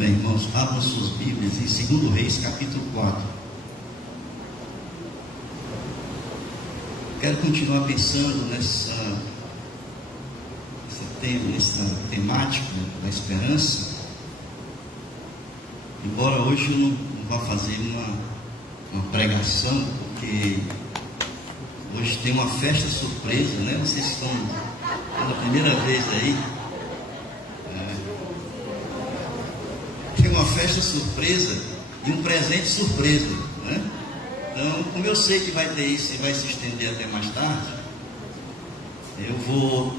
bem, irmãos, abram suas Bíblias em 2 Reis, capítulo 4. Quero continuar pensando nessa temática da esperança, embora hoje eu não vá fazer uma pregação, porque hoje tem uma festa surpresa, né? Vocês estão pela primeira vez aí. Tem uma festa surpresa e um presente surpresa, né? Então, como eu sei que vai ter isso e vai se estender até mais tarde, eu vou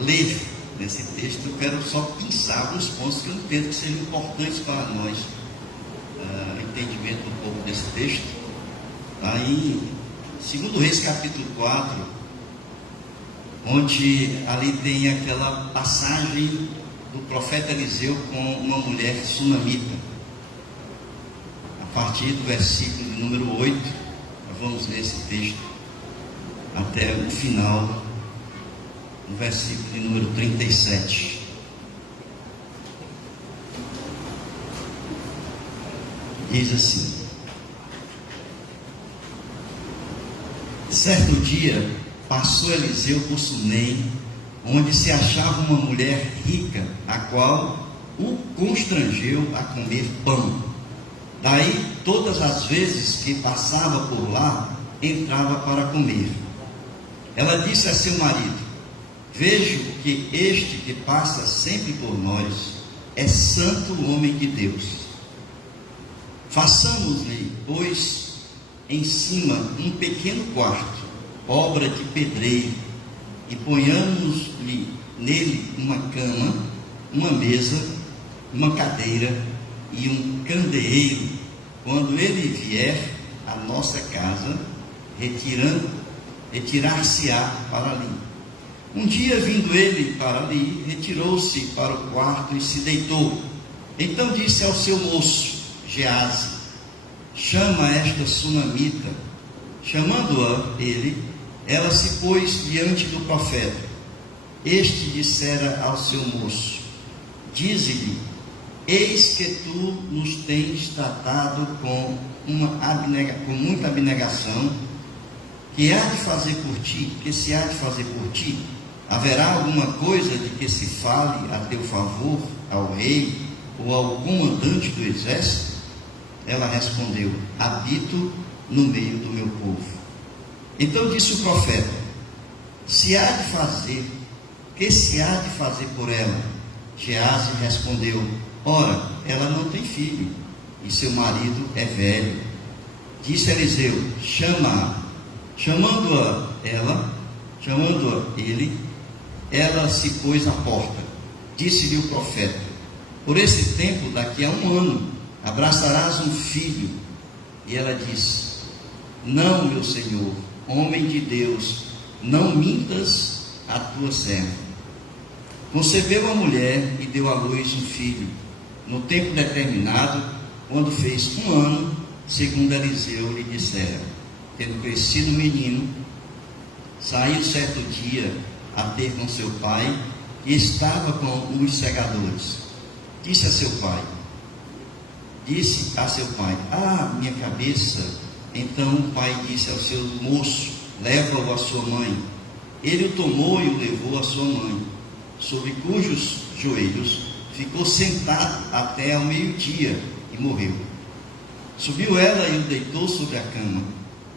ler nesse texto. Eu quero só pensar alguns pontos que eu entendo que sejam importantes para nós, entendimento um pouco desse texto. Aí, 2 Reis capítulo 4, onde ali tem aquela passagem do profeta Eliseu com uma mulher sunamita. A partir do versículo de número 8, nós vamos ler esse texto até o final, no versículo de número 37. Diz assim: certo dia passou Eliseu por Sunem, onde se achava uma mulher rica, a qual o constrangeu a comer pão. Daí, todas as vezes que passava por lá, entrava para comer. Ela disse a seu marido: vejo que este que passa sempre por nós é santo homem de Deus. Façamos-lhe, pois, em cima um pequeno quarto, obra de pedreiro, e ponhamos-lhe nele uma cama, uma mesa, uma cadeira e um candeeiro. Quando ele vier à nossa casa, retirar-se-á para ali. Um dia, vindo ele para ali, retirou-se para o quarto e se deitou. Então disse ao seu moço Geazi: chama esta sunamita. Chamando-a ele, ela se pôs diante do profeta. Este dissera ao seu moço: dize-lhe, eis que tu nos tens tratado com muita abnegação, que há de fazer por ti, que se há de fazer por ti? Haverá alguma coisa de que se fale a teu favor ao rei ou ao comandante do exército? Ela respondeu: habito no meio do meu povo. Então disse o profeta: que se há de fazer por ela? Geazi respondeu: ora, ela não tem filho, e seu marido é velho. Disse Eliseu: chama-a. Chamando-a ele, ela se pôs à porta. Disse-lhe o profeta: por esse tempo, daqui a um ano, abraçarás um filho. E ela disse: não, meu senhor, homem de Deus, não mintas a tua serva. Concebeu a mulher e deu à luz um filho, no tempo determinado, quando fez um ano, segundo Eliseu lhe dissera. Tendo crescido o menino, saiu certo dia a ter com seu pai, e estava com os segadores. Disse a seu pai: ah, minha cabeça. Então o pai disse ao seu moço: leva-o à sua mãe. Ele o tomou e o levou à sua mãe, sobre cujos joelhos ficou sentado até ao meio-dia, e morreu. Subiu ela e o deitou sobre a cama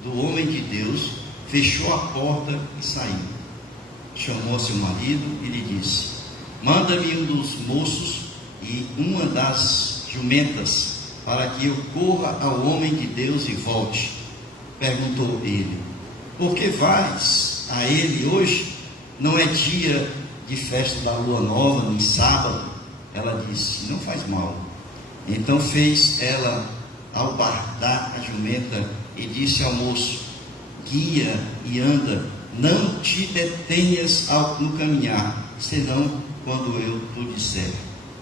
do homem de Deus, fechou a porta e saiu. Chamou seu marido e lhe disse: manda-me um dos moços e uma das jumentas, para que eu corra ao homem de Deus e volte. Perguntou ele: por que vais a ele hoje? Não é dia de festa da lua nova, nem sábado? Ela disse: não faz mal. Então fez ela albardar a jumenta e disse ao moço: guia e anda, não te detenhas no caminhar, senão quando eu te disser.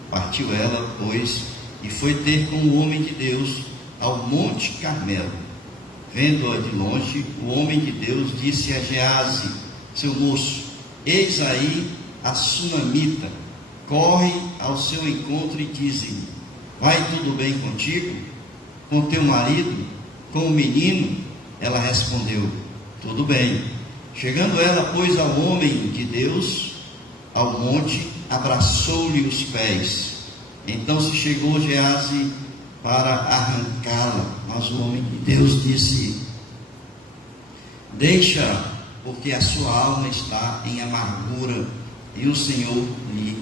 Partiu ela, pois, e foi ter com o homem de Deus ao monte Carmelo. Vendo-a de longe, o homem de Deus disse a Geazi, seu moço: eis aí a sunamita. correm ao seu encontro e dizem: vai tudo bem contigo? Com teu marido? Com o menino? Ela respondeu: tudo bem. Chegando ela, pois, ao homem de Deus, ao monte, abraçou-lhe os pés. Então se chegou Geazi para arrancá-la, mas o homem de Deus disse: deixa, porque a sua alma está em amargura, e o Senhor lhe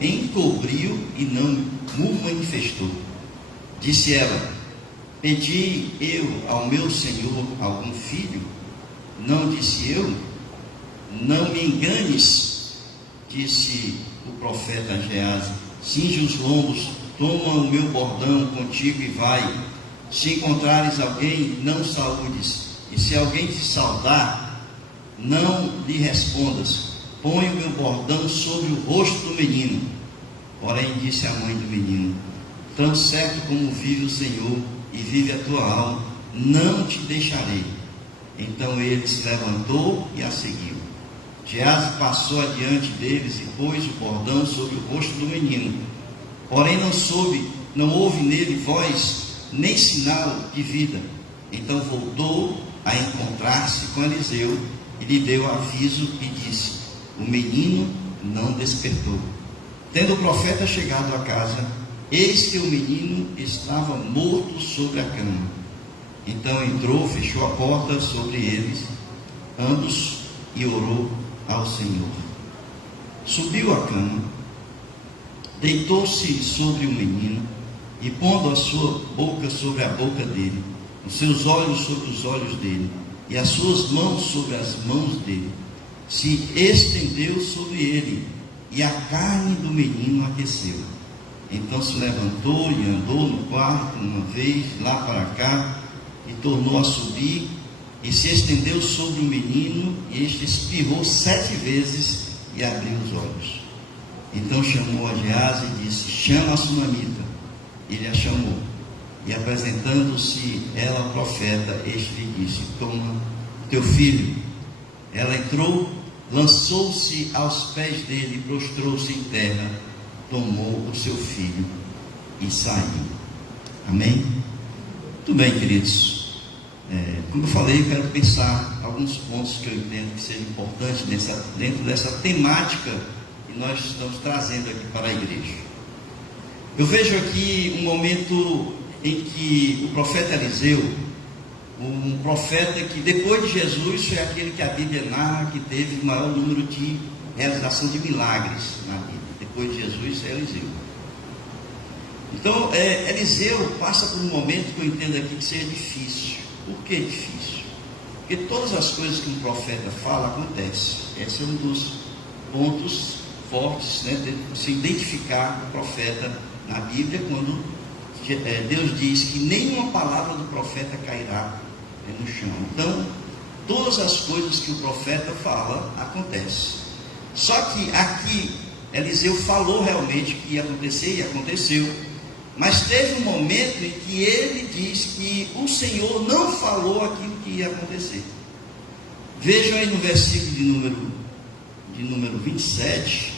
encobriu e não o manifestou. Disse ela: pedi eu ao meu Senhor algum filho? Não disse eu? Não me enganes, disse o profeta Geazi: cinge os lombos, toma o meu bordão contigo e vai. Se encontrares alguém, não saúdes, e se alguém te saudar, não lhe respondas. Põe o meu bordão sobre o rosto do menino. Porém disse a mãe do menino: tão certo como vive o Senhor e vive a tua alma, não te deixarei. Então ele se levantou e a seguiu. Geazi passou adiante deles e pôs o bordão sobre o rosto do menino. Porém não houve nele voz, nem sinal de vida. Então voltou a encontrar-se com Eliseu e lhe deu aviso e disse: o menino não despertou. Tendo o profeta chegado à casa, eis que o menino estava morto sobre a cama. Então entrou, fechou a porta sobre eles, ambos, e orou ao Senhor. Subiu à cama, deitou-se sobre o menino, e pondo a sua boca sobre a boca dele, os seus olhos sobre os olhos dele, e as suas mãos sobre as mãos dele, se estendeu sobre ele, e a carne do menino aqueceu. Então se levantou e andou no quarto uma vez, lá para cá, e tornou a subir, e se estendeu sobre o menino, e este espirrou 7 vezes, e abriu os olhos. Então chamou a Geazi e disse: chama a sunamita. Ele a chamou, e apresentando-se ela ao profeta, este lhe disse: toma teu filho. Ela entrou, lançou-se aos pés dele, prostrou-se em terra, tomou o seu filho e saiu. Amém? Muito bem, queridos. Como eu falei, eu quero pensar alguns pontos que eu entendo que sejam importantes dentro dessa temática que nós estamos trazendo aqui para a igreja. Eu vejo aqui um momento em que o profeta Eliseu, um profeta que depois de Jesus foi aquele que a Bíblia narra que teve o maior número de realização de milagres na Bíblia. Depois de Jesus é Eliseu. Então Eliseu passa por um momento que eu entendo aqui que seja difícil. Por que difícil? Porque todas as coisas que um profeta fala acontecem. Esse é um dos pontos fortes, né, de se identificar o profeta na Bíblia, quando Deus diz que nenhuma palavra do profeta cairá no chão. Então, todas as coisas que o profeta fala acontecem. Só que aqui Eliseu falou realmente que ia acontecer, e aconteceu. Mas teve um momento em que ele diz que o Senhor não falou aquilo que ia acontecer. Vejam aí no versículo de número 27.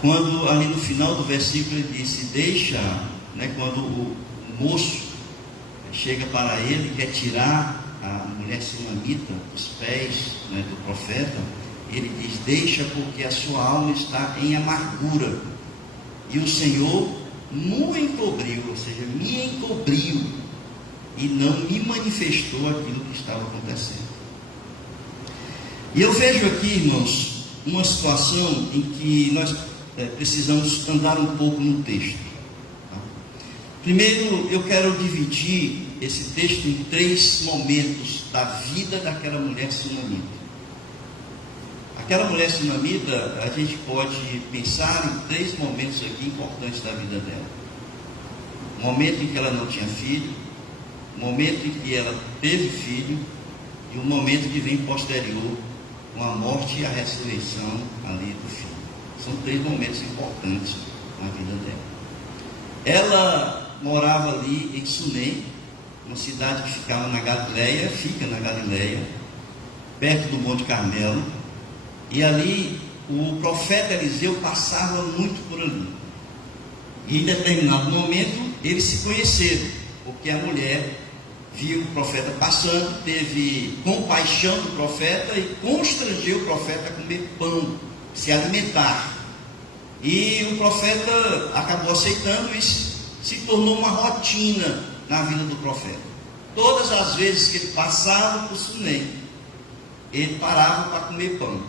Quando ali no final do versículo ele disse: deixa, quando o moço chega para ele e quer tirar a mulher sunamita dos pés do profeta, ele diz: deixa, porque a sua alma está em amargura, e o Senhor me encobriu, ou seja, me encobriu, e não me manifestou aquilo que estava acontecendo. E eu vejo aqui, irmãos, uma situação em que nós precisamos andar um pouco no texto. Primeiro, eu quero dividir esse texto em 3 momentos da vida daquela mulher sunamita. Aquela mulher sunamita, a gente pode pensar em 3 momentos aqui importantes da vida dela. O momento em que ela não tinha filho, o momento em que ela teve filho, e o momento que vem posterior, com a morte e a ressurreição ali do filho. São 3 momentos importantes na vida dela. Ela morava ali em Sunem, uma cidade que ficava na Galileia, fica na Galileia, perto do Monte Carmelo, e ali o profeta Eliseu passava muito por ali. E em determinado momento eles se conheceram, porque a mulher viu o profeta passando, teve compaixão do profeta e constrangeu o profeta a comer pão, se alimentar. E o profeta acabou aceitando, e se tornou uma rotina na vida do profeta. Todas as vezes que ele passava por Sunem, ele parava para comer pão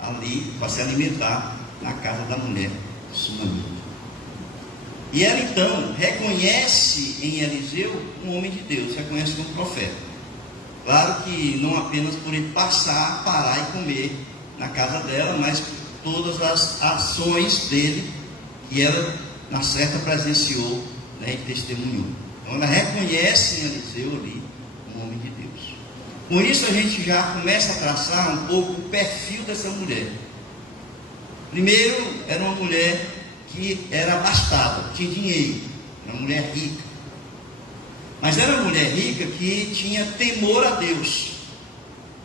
ali, para se alimentar na casa da mulher sunamita. E ela então reconhece em Eliseu um homem de Deus, reconhece como profeta. Claro que não apenas por ele passar, parar e comer na casa dela, mas por todas as ações dele que ela na certa presenciou, né, e testemunhou. Então ela reconhece em Eliseu ali um homem de Deus. Com isso a gente já começa a traçar um pouco o perfil dessa mulher. Primeiro, era uma mulher que era abastada, tinha dinheiro, era uma mulher rica. Mas era uma mulher rica que tinha temor a Deus.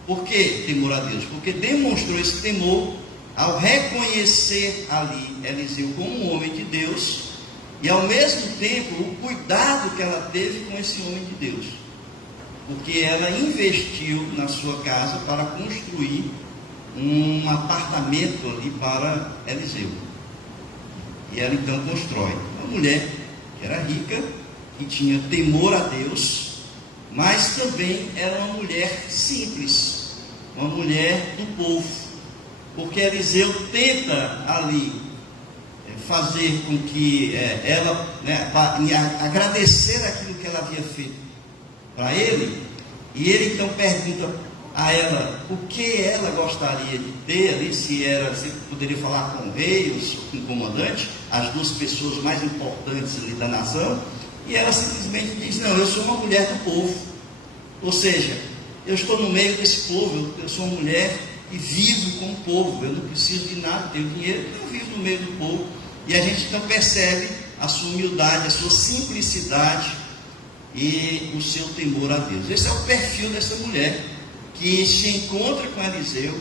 Por que temor a Deus? Porque demonstrou esse temor ao reconhecer ali Eliseu como um homem de Deus, e ao mesmo tempo o cuidado que ela teve com esse homem de Deus, porque ela investiu na sua casa para construir um apartamento ali para Eliseu. E ela então constrói. Uma mulher que era rica, que tinha temor a Deus, mas também era uma mulher simples, uma mulher do povo, porque Eliseu tenta ali fazer com que ela, agradecer aquilo que ela havia feito para ele, e ele então pergunta a ela o que ela gostaria de ter ali, se poderia falar com o rei ou com o comandante, as duas pessoas mais importantes ali da nação, e ela simplesmente diz: não, eu sou uma mulher do povo, ou seja, eu estou no meio desse povo, eu sou uma mulher e vivo com o povo, eu não preciso de nada, tenho dinheiro, eu vivo no meio do povo. E a gente então percebe a sua humildade, a sua simplicidade e o seu temor a Deus. Esse é o perfil dessa mulher que se encontra com Eliseu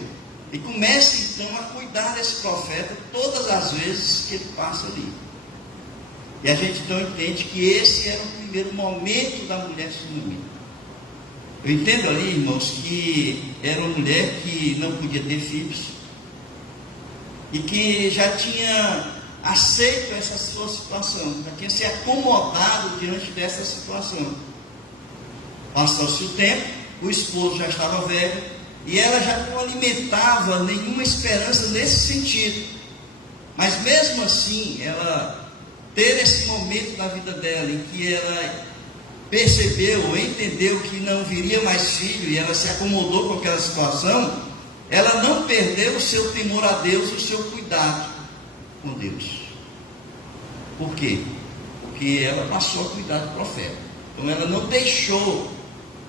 e começa então a cuidar desse profeta todas as vezes que ele passa ali. E a gente então entende que esse era o primeiro momento da mulher sunamita. Eu entendo ali, irmãos, que era uma mulher que não podia ter filhos e que já tinha aceito essa sua situação, já tinha se acomodado diante dessa situação. Passou-se o tempo, o esposo já estava velho e ela já não alimentava nenhuma esperança nesse sentido. Mas mesmo assim, ela ter esse momento da vida dela em que ela percebeu ou entendeu que não viria mais filho e ela se acomodou com aquela situação, ela não perdeu o seu temor a Deus, o seu cuidado com Deus. Por quê? Porque ela passou a cuidar do profeta. Então ela não deixou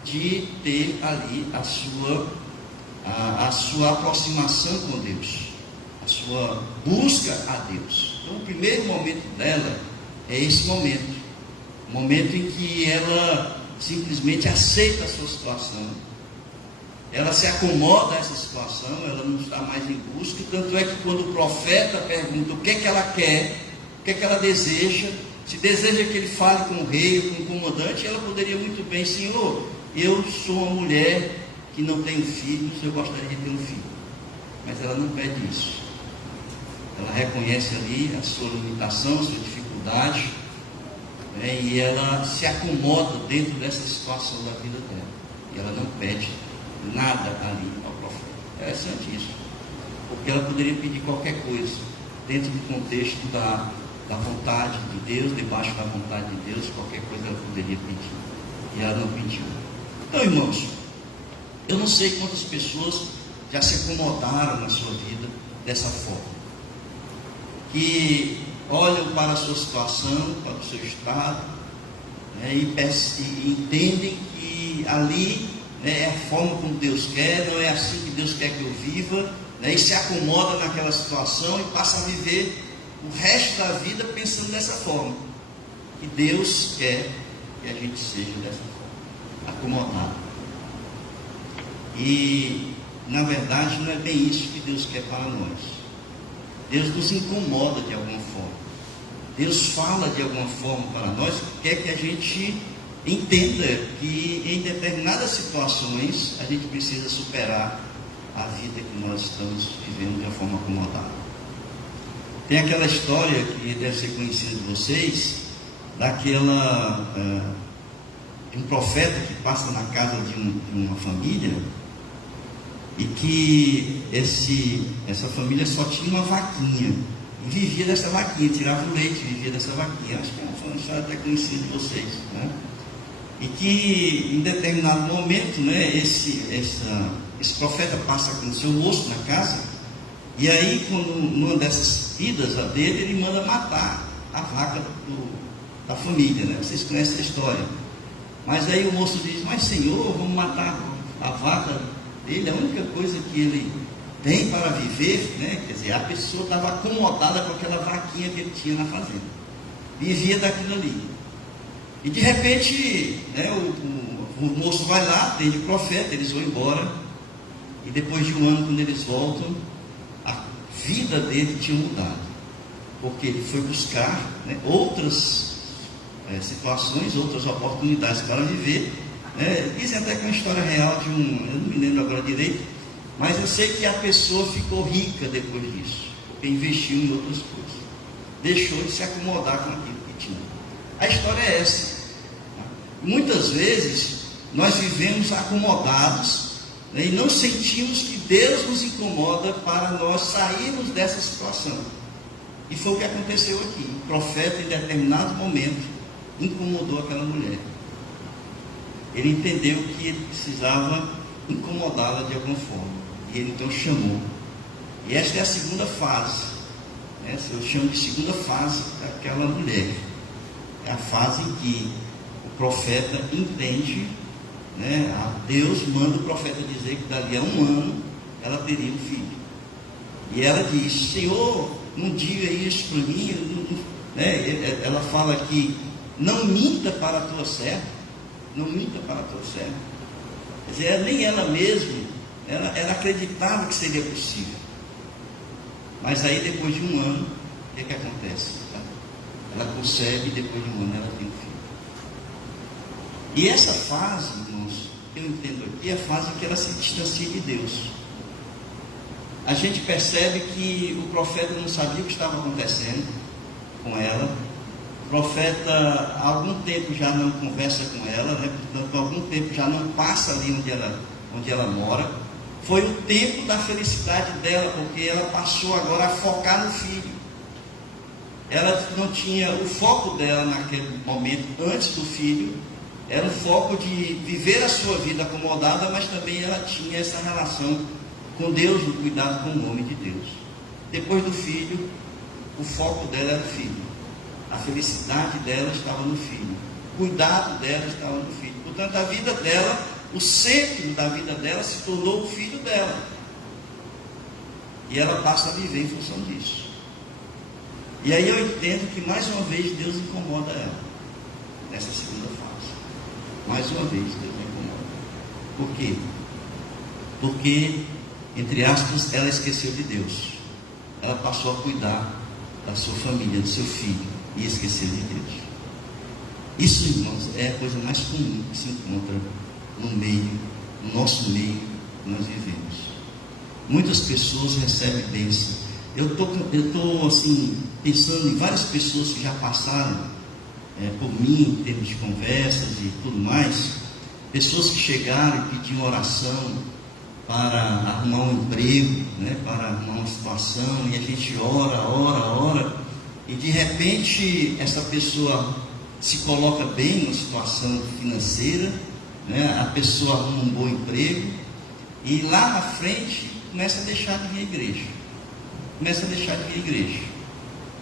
de ter ali a sua aproximação com Deus, a sua busca a Deus. Então o primeiro momento dela é esse momento. O momento em que ela simplesmente aceita a sua situação, ela se acomoda a essa situação, ela não está mais em busca. Tanto é que quando o profeta pergunta o que é que ela quer, o que é que ela deseja, se deseja que ele fale com o rei ou com o comandante, ela poderia muito bem: Senhor, eu sou uma mulher que não tenho filhos, eu gostaria de ter um filho. Mas ela não pede isso. Ela reconhece ali a sua limitação, a sua dificuldade, e ela se acomoda dentro dessa situação da vida dela, e ela não pede nada ali ao profeta. É interessante isso, porque ela poderia pedir qualquer coisa dentro do contexto da vontade de Deus, debaixo da vontade de Deus, qualquer coisa ela poderia pedir, e ela não pediu. Então, irmãos, eu não sei quantas pessoas já se acomodaram na sua vida dessa forma, que olham para a sua situação, para o seu estado, e entendem que ali é a forma como Deus quer, não é assim que Deus quer que eu viva, e se acomoda naquela situação e passa a viver o resto da vida pensando dessa forma. E Deus quer que a gente seja dessa forma, acomodado. E, na verdade, não é bem isso que Deus quer para nós. Deus nos incomoda de alguma forma. Deus fala de alguma forma para nós, quer que a gente entenda que em determinadas situações a gente precisa superar a vida que nós estamos vivendo de uma forma acomodada. Tem aquela história que deve ser conhecida de vocês, de um profeta que passa na casa de uma família, e que essa família só tinha uma vaquinha, e vivia dessa vaquinha, tirava o leite, vivia dessa vaquinha. Acho que foi uma história até conhecida de vocês, né? E que em determinado momento, né, esse profeta passa com o seu moço na casa, e aí, numa dessas idas a dele, ele manda matar a vaca da família, né? Vocês conhecem a história. Mas aí o moço diz: mas Senhor, vamos matar a vaca dele, a única coisa que ele tem para viver, né? Quer dizer, a pessoa estava acomodada com aquela vaquinha que ele tinha na fazenda, vivia daquilo ali. E de repente, né, o moço vai lá, tem o profeta, eles vão embora, e depois de um ano, quando eles voltam, a vida dele tinha mudado, porque ele foi buscar, né, outras situações, outras oportunidades para viver. Dizem até que é uma história real eu não me lembro agora direito, mas eu sei que a pessoa ficou rica depois disso, porque investiu em outras coisas, deixou de se acomodar com aquilo que tinha. A história é essa. Muitas vezes nós vivemos acomodados, né, e não sentimos que Deus nos incomoda para nós sairmos dessa situação. E foi o que aconteceu aqui. O profeta, em determinado momento, incomodou aquela mulher. Ele entendeu que ele precisava incomodá-la de alguma forma, e ele então chamou. E esta é a segunda fase, né? Eu chamo de segunda fase daquela mulher. É a fase em que o profeta entende, né? Deus manda o profeta dizer que dali a um ano ela teria um filho. E ela diz: Senhor, não diga isso para mim, né? Ela fala aqui: não minta para a tua serva, não minta para a tua serva. Quer dizer, nem ela mesma, ela acreditava que seria possível. Mas aí, depois de um ano, o que acontece? Ela concebe, e depois de um ano ela tem um filho. E essa fase, irmãos, que eu entendo aqui, é a fase em que ela se distancia de Deus. A gente percebe que o profeta não sabia o que estava acontecendo com ela. O profeta há algum tempo já não conversa com ela, né? Portanto, há algum tempo já não passa ali onde ela mora. Foi o tempo da felicidade dela, porque ela passou agora a focar no filho. Ela não tinha o foco dela naquele momento, antes do filho, era o foco de viver a sua vida acomodada, mas também ela tinha essa relação com Deus, no cuidado com o homem de Deus. Depois do filho, o foco dela era o filho. A felicidade dela estava no filho. O cuidado dela estava no filho. Portanto, a vida dela, o centro da vida dela se tornou o filho dela. E ela passa a viver em função disso. E aí eu entendo que mais uma vez Deus incomoda ela. Nessa segunda fase. Mais uma vez Deus incomoda. Por quê? Porque, entre aspas, ela esqueceu de Deus. Ela passou a cuidar da sua família, do seu filho, e esqueceu de Deus. Isso, irmãos, é a coisa mais comum que se encontra no nosso meio que nós vivemos. Muitas pessoas recebem bênção. Eu estou assim, pensando em várias pessoas que já passaram por mim, em termos de conversas e tudo mais. Pessoas que chegaram e pediam oração para arrumar um emprego, né, para arrumar uma situação, e a gente ora, e de repente essa pessoa se coloca bem numa situação financeira, né, a pessoa arruma um bom emprego, e lá na frente começa a deixar de vir à igreja.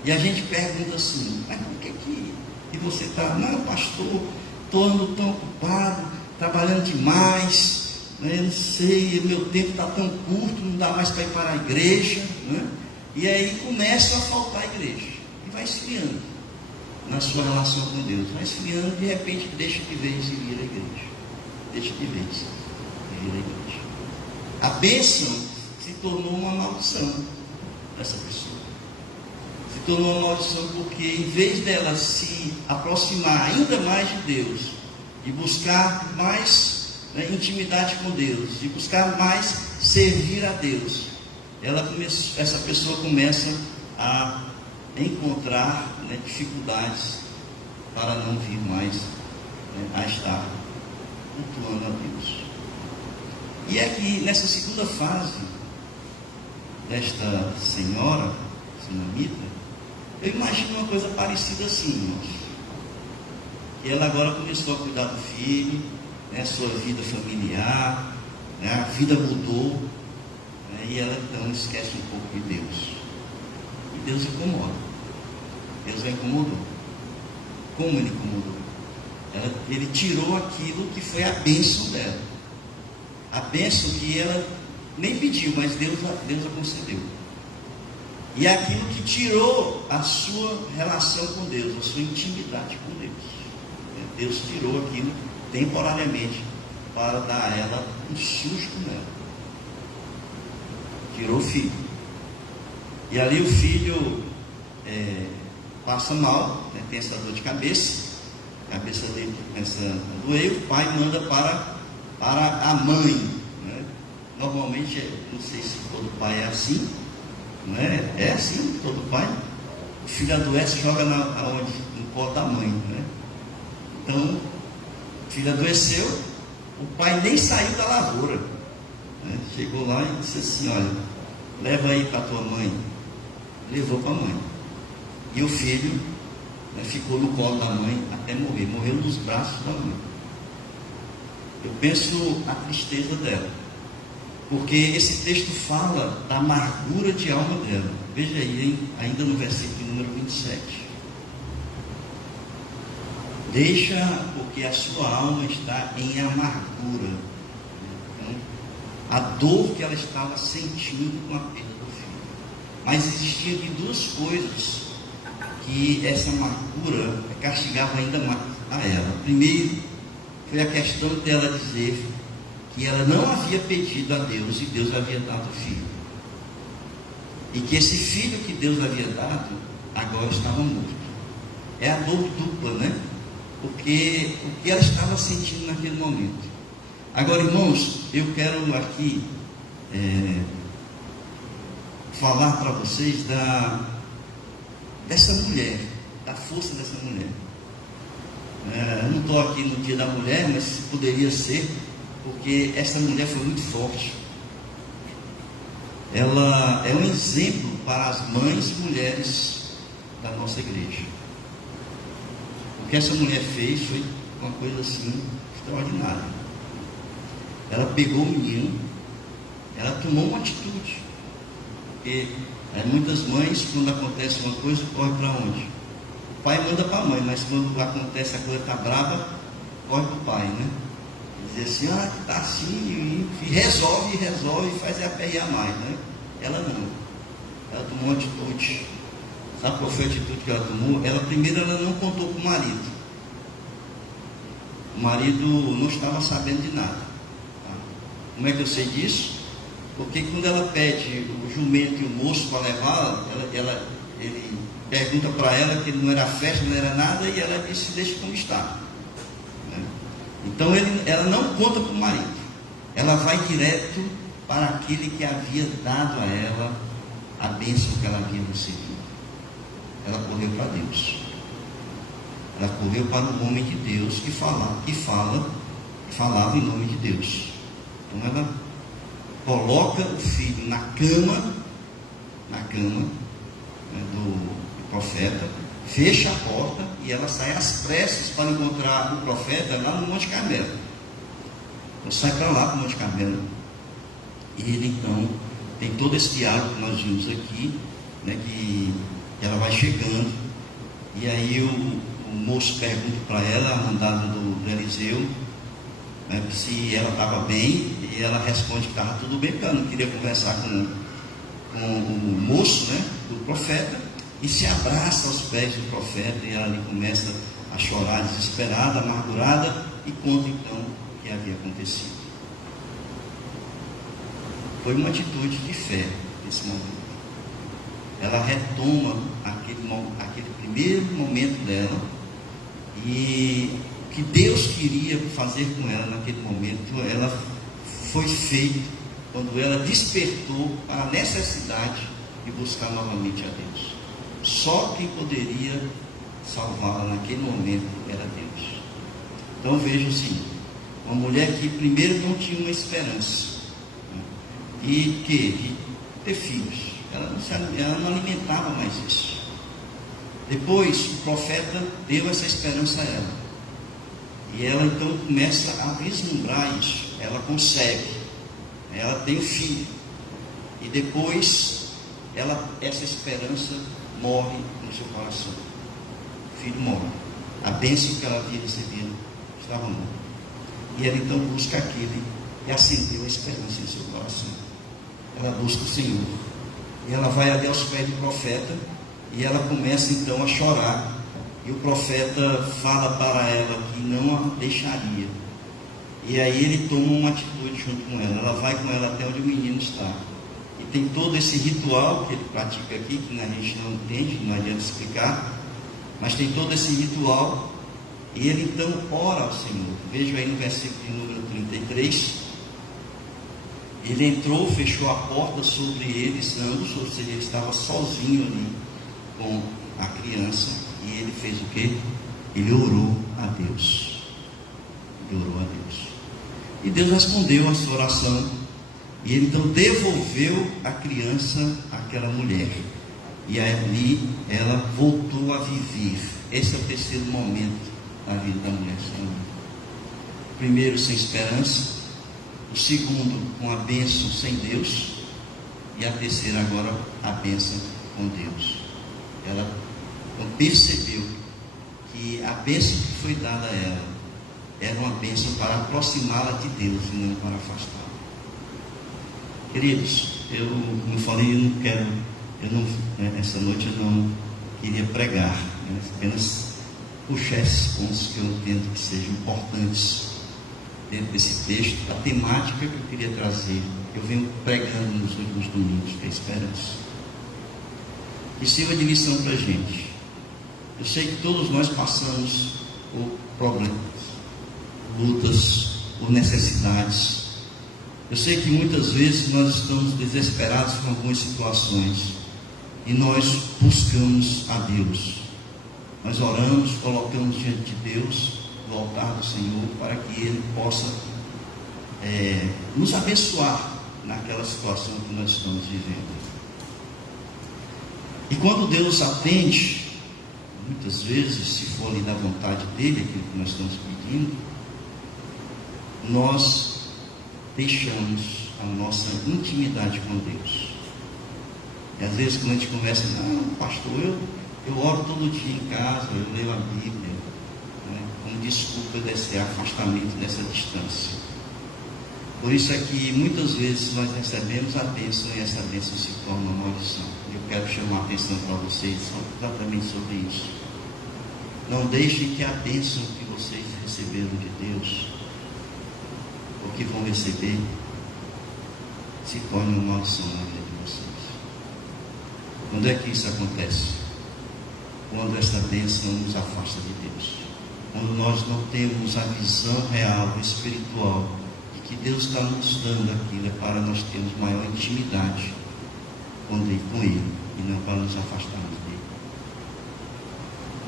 E a gente pergunta assim: mas por que você está? Não, pastor, estou andando tão ocupado, trabalhando demais, né? Não sei, meu tempo está tão curto, não dá mais para ir para a igreja, né? E aí começa a faltar a igreja, e vai esfriando na sua relação com Deus, vai esfriando, de repente deixa de vez e vira a igreja, deixa de vez e vira a igreja. A bênção se tornou uma maldição dessa pessoa. Se tornou uma maldição porque, em vez dela se aproximar ainda mais de Deus, de buscar mais intimidade com Deus, de buscar mais servir a Deus, essa pessoa começa a encontrar dificuldades para não vir mais a estar cultuando a Deus. E é que nessa segunda fase desta senhora, sunamita, eu imagino uma coisa parecida assim, irmãos. Que ela agora começou a cuidar do filho, sua vida familiar, a vida mudou, e ela então esquece um pouco de Deus. E Deus incomoda. Deus a incomodou. Como ele incomodou? Ele tirou aquilo que foi a bênção dela. A bênção que ela nem pediu, mas Deus a concedeu. E é aquilo que tirou a sua relação com Deus, a sua intimidade com Deus. Deus tirou aquilo temporariamente para dar a ela um susto nela. Tirou o filho. E ali o filho passa mal, tem essa dor de cabeça, a cabeça dele começa a doer, o pai manda para a mãe. Normalmente, não sei se todo pai é assim, não é? É assim, todo pai. O filho adoece e joga no colo da mãe, Então, o filho adoeceu, o pai nem saiu da lavoura, Chegou lá e disse assim: olha, leva aí para a tua mãe. Levou para a mãe. E o filho ficou no colo da mãe até morrer. Morreu nos braços da mãe. Eu penso a tristeza dela, porque esse texto fala da amargura de alma dela. Veja aí, ainda no versículo número 27. Deixa, porque a sua alma está em amargura. A dor que ela estava sentindo com a perda do filho. Mas existiam aqui duas coisas que essa amargura castigava ainda mais a ela. Primeiro, foi a questão dela dizer que ela não havia pedido a Deus e Deus havia dado o filho. E que esse filho que Deus havia dado, agora estava morto. É a dor dupla, Porque o que ela estava sentindo naquele momento. Agora, irmãos, eu quero aqui falar para vocês dessa mulher, da força dessa mulher. Eu não estou aqui no dia da mulher, mas poderia ser, porque essa mulher foi muito forte. Ela é um exemplo para as mães e mulheres da nossa igreja. O que essa mulher fez foi uma coisa assim extraordinária. Ela pegou o menino, ela tomou uma atitude. Porque muitas mães, quando acontece uma coisa, corre para onde? O pai manda para a mãe, mas quando acontece a coisa está brava, corre para o pai, Dizer assim, está assim, e resolve, e faz aperrear mais, Ela não. Ela tomou uma atitude. Sabe qual foi a atitude que ela tomou? Primeiro ela não contou com o marido. O marido não estava sabendo de nada. Como é que eu sei disso? Porque quando ela pede o jumento e o moço para levá-la, ele pergunta para ela que não era festa, não era nada, e ela disse: deixa como está. Então ela não conta para o marido, ela vai direto para aquele que havia dado a ela a bênção que ela havia recebido. Ela correu para Deus, ela correu para o homem de Deus que falava em nome de Deus. Então ela coloca o filho na cama do profeta, fecha a porta e ela sai às pressas para encontrar o profeta lá no Monte Carmelo. Então sai para lá para o Monte Carmelo. E ele então tem todo esse diálogo que nós vimos aqui, que ela vai chegando, e aí o moço pergunta para ela, a mandada do Eliseu, se ela estava bem, e ela responde que estava tudo bem, porque ela não queria conversar com o moço, do profeta, e se abraça aos pés do profeta, e ela ali começa a chorar desesperada, amargurada, e conta então o que havia acontecido. foi uma atitude de fé nesse momento. Ela retoma aquele primeiro momento dela, e o que Deus queria fazer com ela naquele momento, ela foi feito quando ela despertou a necessidade de buscar novamente a Deus. Só quem poderia salvá-la naquele momento era Deus. Então veja o seguinte: uma mulher que primeiro não tinha uma esperança, né? de ter filhos. Ela não alimentava mais isso. Depois o profeta deu essa esperança a ela, e ela então começa a vislumbrar isso. Ela consegue, ela tem o filho, e depois essa esperança morre no seu coração. O filho morre, a bênção que ela havia recebido estava morta, e ela então busca aquele e acendeu a esperança em seu coração. Ela busca o Senhor, e ela vai até aos pés do profeta, e ela começa então a chorar, e o profeta fala para ela que não a deixaria, e aí ele toma uma atitude junto com ela. Ela vai com ela até onde o menino está, e tem todo esse ritual que ele pratica aqui, que a gente não entende, não adianta explicar, mas tem todo esse ritual, e ele então ora ao Senhor. Veja aí no versículo de número 33, ele entrou, fechou a porta sobre eles ambos, ou seja, ele estava sozinho ali com a criança, e ele fez o quê? Ele orou a Deus. Ele orou a Deus. E Deus respondeu a sua oração, e ele então devolveu a criança àquela mulher, e ali ela voltou a viver. Esse é o terceiro momento da vida da mulher. Primeiro, sem esperança; o segundo, com a bênção sem Deus; e a terceira agora, a bênção com Deus. Ela percebeu que a bênção que foi dada a ela era uma bênção para aproximá-la de Deus e não para afastá-la. Queridos, eu não falei, essa noite eu não queria pregar, né? Apenas puxar esses pontos que eu entendo que sejam importantes dentro desse texto, a temática que eu queria trazer, que eu venho pregando nos últimos domingos, que é a esperança, que sirva de lição para a gente. Eu sei que todos nós passamos por problemas, lutas, por necessidades. Eu sei que muitas vezes nós estamos desesperados com algumas situações, e nós buscamos a Deus. Nós oramos, colocamos diante de Deus, no altar do Senhor, para que Ele possa nos abençoar naquela situação que nós estamos vivendo. E quando Deus atende, muitas vezes, se for ali da vontade dEle, aquilo que nós estamos pedindo, nós deixamos a nossa intimidade com Deus. E às vezes quando a gente conversa, não, pastor, eu oro todo dia em casa, eu leio a Bíblia, né, como desculpa desse afastamento, dessa distância. Por isso é que muitas vezes nós recebemos a bênção, e essa bênção se torna uma maldição. Eu quero chamar a atenção para vocês exatamente sobre isso. Não deixem que a bênção que vocês receberam de Deus, ou que vão receber, se torne uma maldição na vida de vocês. Quando é que isso acontece? Quando essa bênção nos afasta de Deus. Quando nós não temos a visão real, espiritual, de que Deus está nos dando aquilo, é para nós termos maior intimidade com Ele, e não para nos afastarmos dele.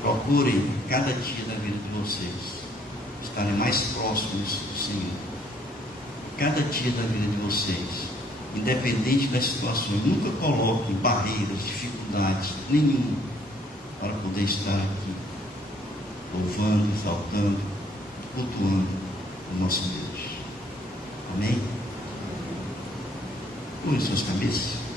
Procurem cada dia da vida de vocês estarem mais próximos do Senhor. Cada dia da vida de vocês, independente das situações, nunca coloquem barreiras, dificuldades nenhuma para poder estar aqui louvando, exaltando, cultuando o nosso Deus. Amém? Curem suas cabeças.